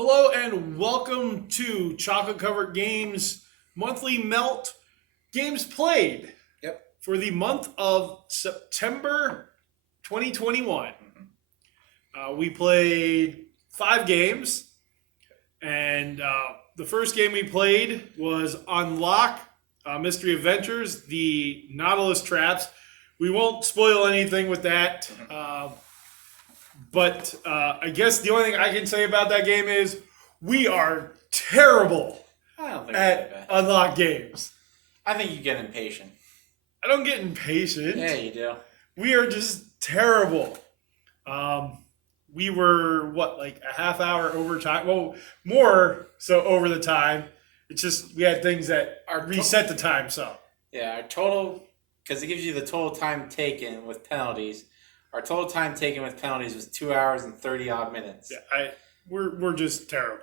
Hello and welcome to Chocolate Covered Games Monthly Melt Games Played Yep. for the month of September 2021. We played 5 games, and the first game we played was Unlock Mystery Adventures, the Nautilus Traps. We won't spoil anything with that. But I guess the only thing I can say about that game is we are terrible I don't think it's at that bad. unlock games. I think you get impatient. I don't get impatient. Yeah, you do. We are just terrible. We were, like a half hour overtime? Well, more so over the time. It's just we had things that reset the time some. Yeah, our total, because it gives you the total time taken with penalties. Our total time taken with penalties was 2 hours and 30 odd minutes. Yeah, we're just terrible.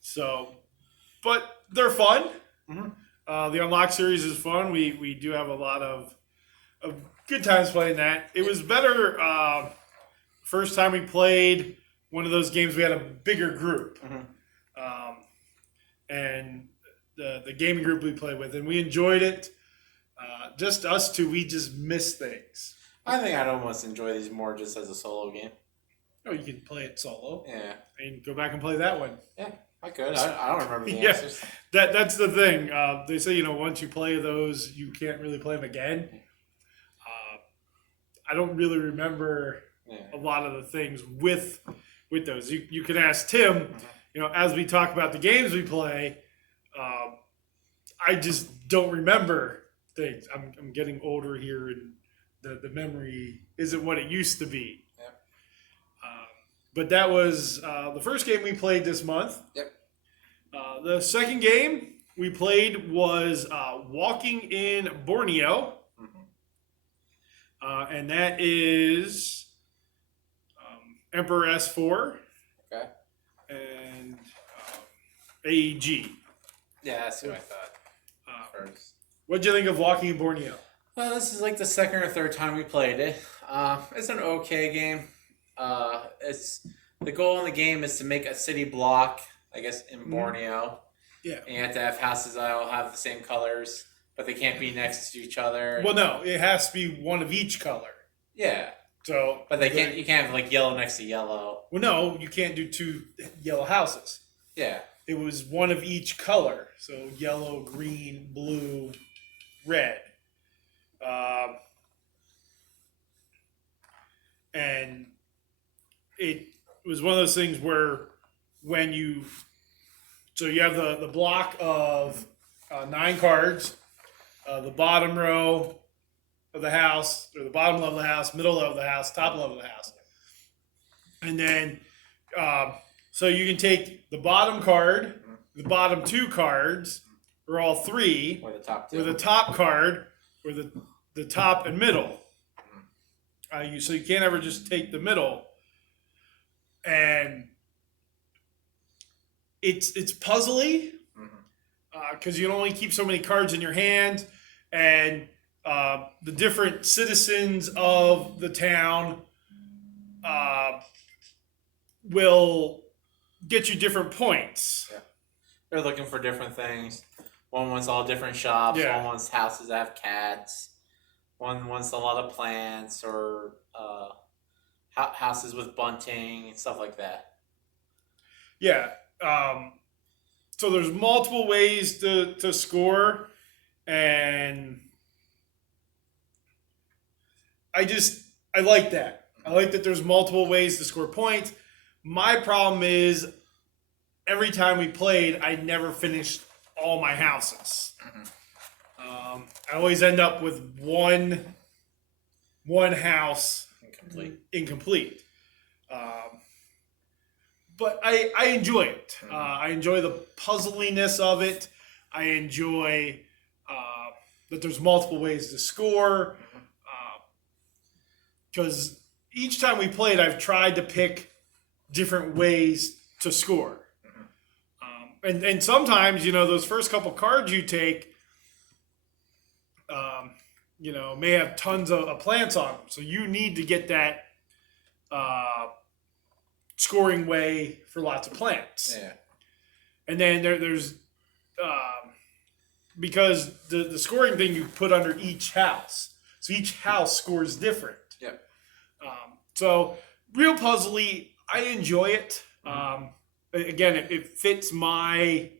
So, but they're fun. The Unlock series is fun. We do have a lot of good times playing that. It was better. First time we played one of those games, we had a bigger group, and the gaming group we played with, and we enjoyed it. Just us two, we just miss things. I think I'd almost enjoy these more just as a solo game. Oh, you can play it solo. Yeah. And go back and play that one. Yeah, I could. I don't remember the Yeah. answers. That's the thing. They say, once you play those, you can't really play them again. I don't really remember a lot of the things with those. You can ask Tim, as we talk about the games we play, I just don't remember things. I'm getting older here, and the memory isn't what it used to be. Yep. But that was the first game we played this month. Yep. The second game we played was Walking in Borneo. And that is Emperor S4. Okay. And AEG. Yeah, that's what I thought first. What'd you think of Walking in Borneo? Well, this is like the second or third time we played it. It's an okay game. It's the goal in the game is to make a city block, I guess, in Borneo. Yeah. And you have to have houses that all have the same colors, but they can't be next to each other. Well, no, it has to be one of each color. Yeah. So, but they can't. You can't have like yellow next to yellow. Well, no, you can't do two yellow houses. Yeah. It was one of each color. So yellow, green, blue, red. And it was one of those things where when you have the block of 9 cards, the bottom row of the house, or the bottom level of the house, middle level of the house, top level of the house. And then, so you can take the bottom card, the bottom 2 cards, or all 3, or the top 2, or the top card, or the top and middle. So you can't ever just take the middle. And it's puzzly because you can only keep so many cards in your hand, and the different citizens of the town will get you different points. Yeah. They're looking for different things. One wants all different shops. Yeah. One wants houses that have cats. One wants a lot of plants or houses with bunting and stuff like that. Yeah. So there's multiple ways to score, and I like that. I like that there's multiple ways to score points. My problem is every time we played, I never finished all my houses. I always end up with one house incomplete. But I enjoy it. I enjoy the puzzliness of it. I enjoy that there's multiple ways to score. Because each time we played, I've tried to pick different ways to score. And sometimes, those first couple cards you take, may have tons of plants on them. So you need to get that scoring way for lots of plants. Yeah. And then there's because the scoring thing you put under each house, so each house scores different. Yep. So real puzzly, I enjoy it. Again, it fits my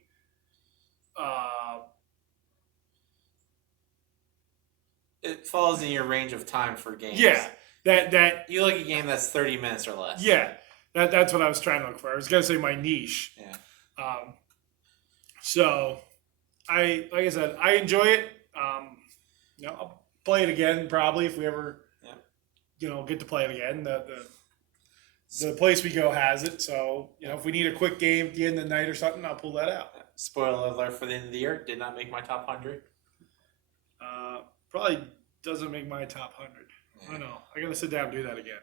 It falls in your range of time for games. yeah. That You like a game that's 30 minutes or less. yeah. That's what I was trying to look for. I was gonna say my niche. Yeah. So like I said, I enjoy it. I'll play it again probably if we ever get to play it again. The place we go has it, so if we need a quick game at the end of the night or something, I'll pull that out. Spoiler alert for the end of the year, did not make my top 100. Probably doesn't make my top 100. I know. I gotta sit down and do that again.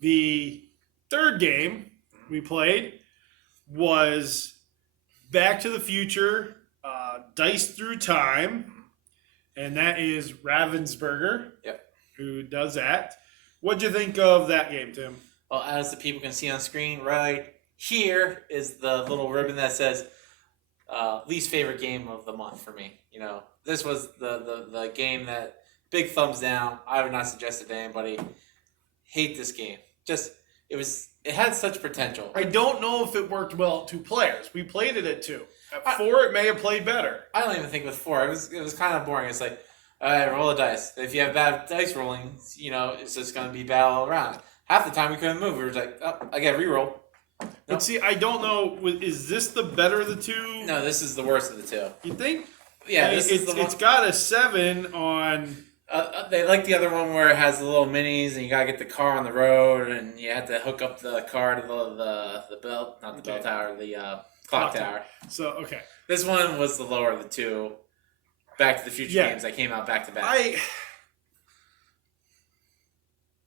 The third game we played was Back to the Future, Dice Through Time, and that is Ravensburger. Yep. Who does that? What'd you think of that game, Tim? Well, as the people can see on screen, right here is the little ribbon that says least favorite game of the month for me. This was the game that big thumbs down. I would not suggest it to anybody. Hate this game. It had such potential. I don't know if it worked well at 2 players. We played it at 2. At 4, it may have played better. I don't even think with 4. It was kind of boring. It's like, roll a dice. If you have bad dice rolling, it's just going to be bad all around. Half the time we couldn't move. We were like, oh, I got to reroll. Nope. But see, I don't know. Is this the better of the 2? No, this is the worst of the 2. You think? Yeah, it's got a 7 on. They like the other one where it has the little minis and you gotta get the car on the road and you have to hook up the car to the bell, not the bell tower, the clock tower. So okay, this one was the lower of the 2 Back to the Future games that came out back to back.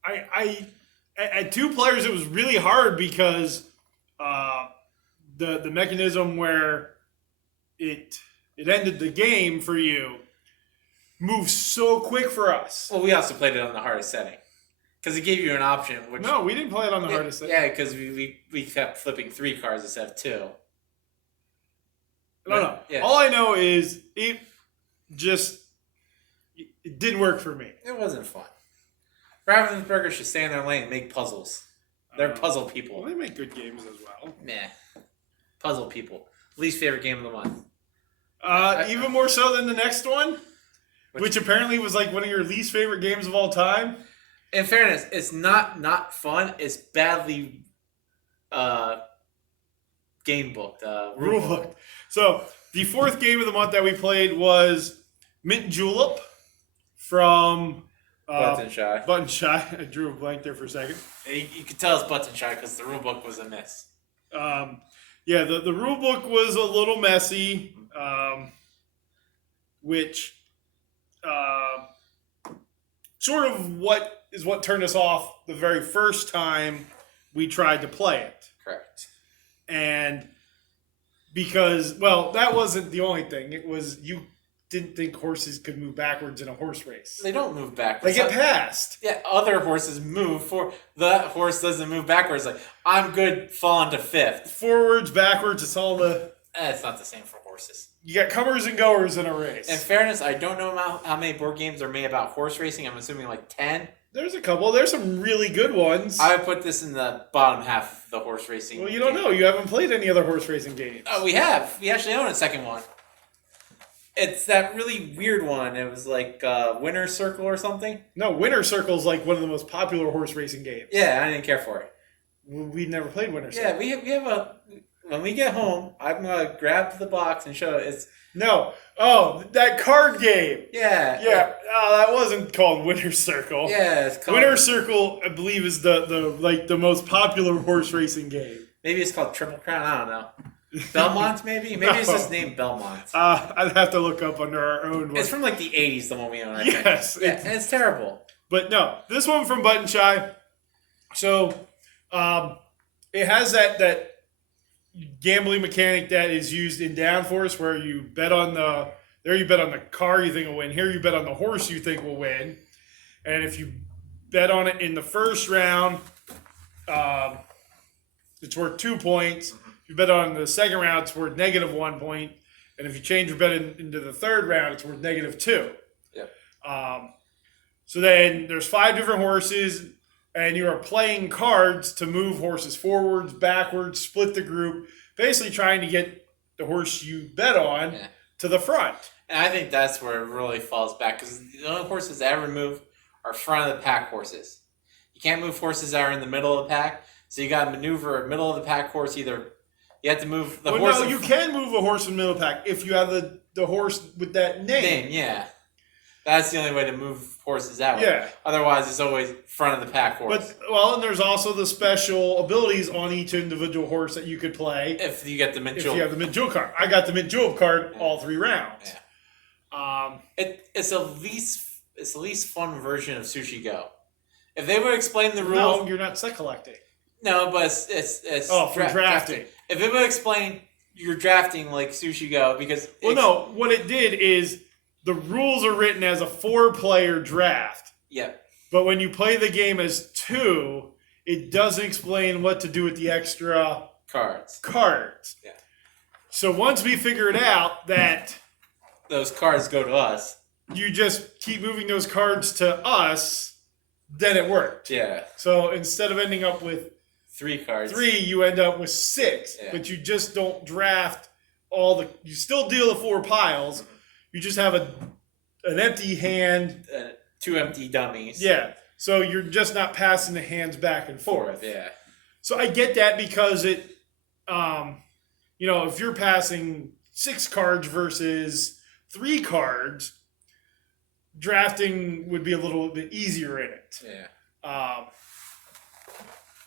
I at 2 players it was really hard because the mechanism where it ended the game for you moves so quick for us. Well, we also played it on the hardest setting because it gave you an option. No, we didn't play it on the hardest setting. Yeah, because we kept flipping 3 cards instead of 2. No. Yeah. All I know is it didn't work for me. It wasn't fun. Ravensburger should stay in their lane and make puzzles. They're puzzle people. Well, they make good games as well. Nah. Puzzle people. Least favorite game of the month. Even more so than the next one, which apparently was like one of your least favorite games of all time. In fairness, it's not fun. It's badly game booked. Rule book. So the 4th game of the month that we played was Mint Julep from Button Shy. Button Shy. I drew a blank there for a second. You could tell it's Button Shy because the rule book was a mess. Yeah, the rule book was a little messy, which sort of what turned us off the very first time we tried to play it. Correct. And because, well, that wasn't the only thing. It was you didn't think horses could move backwards in a horse race. They don't move backwards. They get past. Yeah, other horses move that horse doesn't move backwards. Like, I'm good falling to 5th. Forwards, backwards, it's all the... It's not the same for horses. You got comers and goers in a race. In fairness, I don't know how many board games are made about horse racing. I'm assuming like 10. There's a couple. There's some really good ones. I would put this in the bottom half of the horse racing. Well, you don't know. You haven't played any other horse racing games. Oh, we have. We actually own a second one. It's that really weird one. It was like Winner's Circle or something. No, Winner's Circle is like one of the most popular horse racing games. Yeah, I didn't care for it. We never played Winner's Circle. Yeah, we have a... When we get home, I'm going to grab the box and show it. No. Oh, that card game. Yeah. Yeah. Oh, that wasn't called Winner's Circle. Yeah, it's called... Winner's Circle, I believe, is the most popular horse racing game. Maybe it's called Triple Crown. I don't know. Belmont, maybe? Maybe it's just named Belmont. I'd have to look up under our own one. It's from like the 80s, the one we own, I think. Yes. Yeah, and it's terrible. But no, this one from Button Shy. So, it has that gambling mechanic that is used in Downforce where you bet on the car you think will win. Here you bet on the horse you think will win. And if you bet on it in the first round, it's worth 2 points. If you bet on the second round, it's worth -1 point. And if you change your bet into the third round, it's worth -2. Yep. So then there's 5 different horses, and you are playing cards to move horses forwards, backwards, split the group, basically trying to get the horse you bet on to the front. And I think that's where it really falls back because the only horses that ever move are front of the pack horses. You can't move horses that are in the middle of the pack, so you got to maneuver a middle of the pack horse. Either you have to move the horse. No, you can move a horse in the middle pack if you have the horse with that name. Yeah, that's the only way to move horses that way. Yeah. Otherwise, it's always front of the pack horse. But and there's also the special abilities on each individual horse that you could play if you get the mint if julep. you have the mint julep card. I got the mint julep card all 3 rounds. Yeah. It's the least fun version of Sushi Go. If they would explain the rules, No, you're not set collecting. no, but it's For drafting. If it would explain you're drafting like Sushi Go because What it did is the rules are written as a 4-player draft, yeah, but when you play the game as 2, it doesn't explain what to do with the extra cards. cards. Yeah. So once we figured out that Those cards go to us. you just keep moving those cards to us, then it worked. Yeah, So instead of ending up with 3 cards. 3, you end up with 6, Yeah. but you just don't draft you still deal the 4 piles. You just have an empty hand. 2 empty dummies. Yeah. So you're just not passing the hands back and forth. Yeah. So I get that because it, if you're passing 6 cards versus 3 cards, drafting would be a little bit easier in it. Yeah.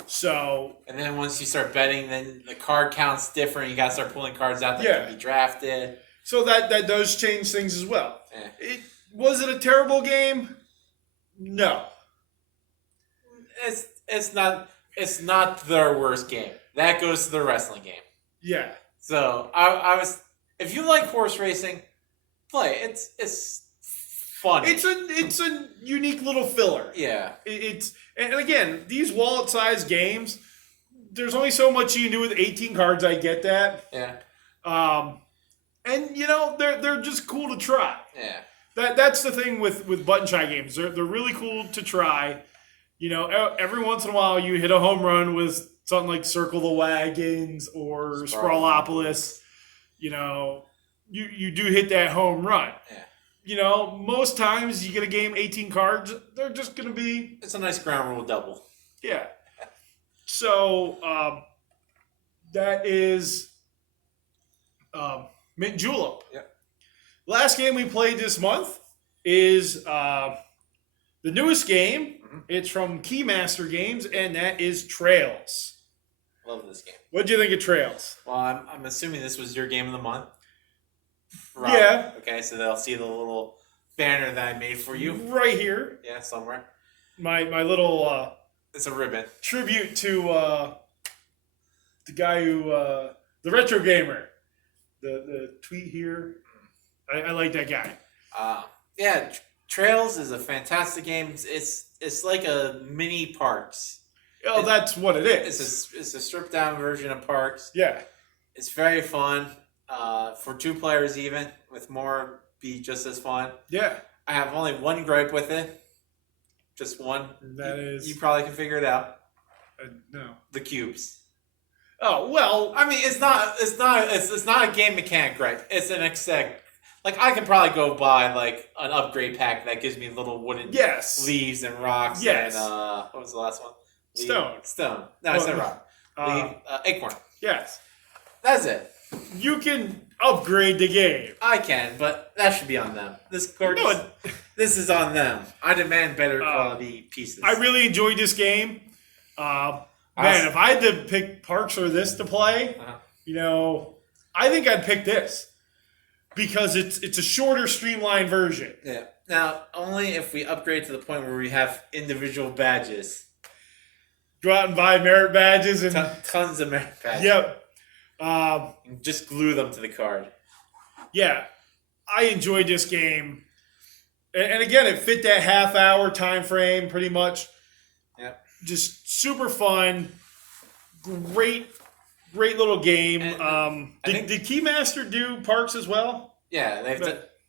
So And then once you start betting, then the card count's different. You got to start pulling cards out that Yeah. can be drafted. so that does change things as well. Yeah. Was it a terrible game? No. It's not their worst game. That goes to the wrestling game. Yeah. So I was, if you like horse racing, play. It's funny. It's a unique little filler. Yeah. And again, these wallet-sized games, there's only so much you can do with 18 cards. I get that. Yeah. And they're just cool to try. Yeah. That's the thing with button shy games. They're really cool to try. Every once in a while you hit a home run with something like Circle the Wagons or Sprawlopolis. You do hit that home run. Yeah. Most times you get a game 18 cards, they're just going to be It's a nice ground rule double. yeah. So that is Mint Julep. Yep. Last game we played this month is the newest game. Mhm. It's from Keymaster Games, and that is Trails. Love this game. What do you think of Trails? Well, I'm assuming this was your game of the month. Yeah. Okay, so they'll see the little banner that I made for you. Right here. Yeah, somewhere. My little It's a ribbon. tribute to the guy who the retro gamer. The tweet here. I like that guy. Yeah, Trails is a fantastic game. It's like a mini Parks. Oh, that's what it is. It's a stripped down version of Parks. Yeah. It's very fun. For 2 players even, with more be just as fun. Yeah. I have only one gripe with it. Just one. That is. You probably can figure it out. No. The cubes. Oh well. I mean, it's not a game mechanic gripe. It's an exec. Like I could probably go buy like an upgrade pack that gives me little wooden Yes. leaves and rocks. Yes. And what was the last one? Stone. No, I said rock. Acorn. Yes. That's it. You can upgrade the game. I can, but that should be on them. This No, this is on them. I demand better quality pieces. I really enjoyed this game. Man, if I had to pick Parks or this to play, I think I'd pick this because it's a shorter, streamlined version. Yeah. Now, only if we upgrade to the point where we have individual badges. Go out and buy merit badges and Tons of merit badges. yep. And just glue them to the card. Yeah, I enjoyed this game, and again, it fit that half-hour time frame pretty much. Yep. just super fun. Great little game. And, Did Keymaster do Parks as well Yeah,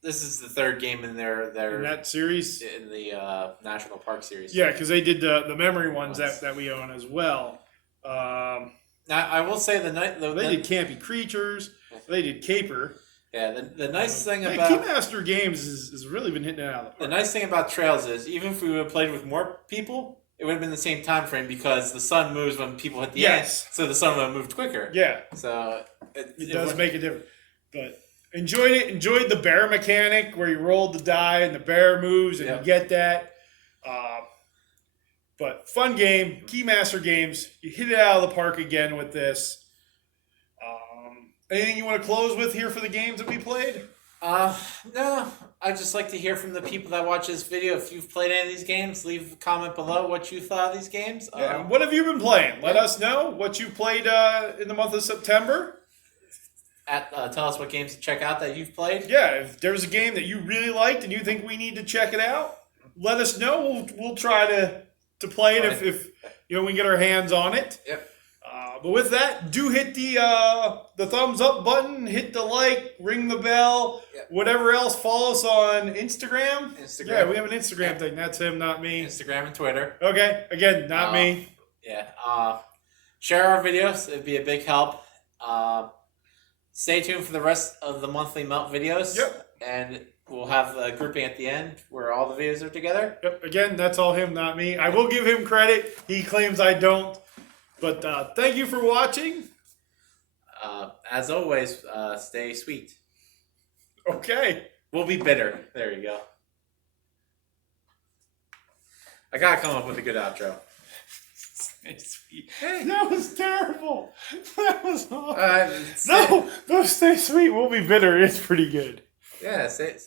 this is the third game in in their that series? in the National Park series. Yeah, because they did the memory ones that we own as well. Now I will say They did Campy Creatures. They did Caper. Yeah, the nice thing Hey, about Keymaster Games has really been hitting it out of the the park. nice thing about Trails is even if we would have played with more people, it would have been the same time frame because the sun moves when people hit the Yes. end, so the sun would have moved quicker. Yeah, So it does make a difference. But enjoyed it. Enjoyed the bear mechanic where you rolled the die and the bear moves and Yeah. you get that. But fun game. Keymaster Games. You hit it out of the park again with this. Anything you want to close with here for the games that we played? No. I'd just like to hear from the people that watch this video. If you've played any of these games, leave a comment below what you thought of these games. Yeah. What have you been playing? Let us know what you played in the month of September. Tell us what games to check out that you've played. Yeah, if there's a game that you really liked and you think we need to check it out, let us know. We'll try to play it if we get our hands on it. Yep. But with that, do hit the thumbs up button, hit the like, ring the bell, Yep. whatever else. Follow us on Instagram. Instagram. Yeah, we have an Instagram thing. That's him, not me. Instagram and Twitter. Okay, again, not me. Yeah. Share our videos. It'd be a big help. Stay tuned for the rest of the monthly melt videos. Yep. And we'll have a grouping at the end where all the videos are together. Yep. Again, that's all him, not me. I will give him credit. He claims I don't. But thank you for watching. As always, stay sweet. Okay. We'll be bitter. There you go. I gotta come up with a good outro. Stay sweet. That was terrible. That was awful. No. No, stay sweet. We'll be bitter. It's pretty good. Yeah, stay.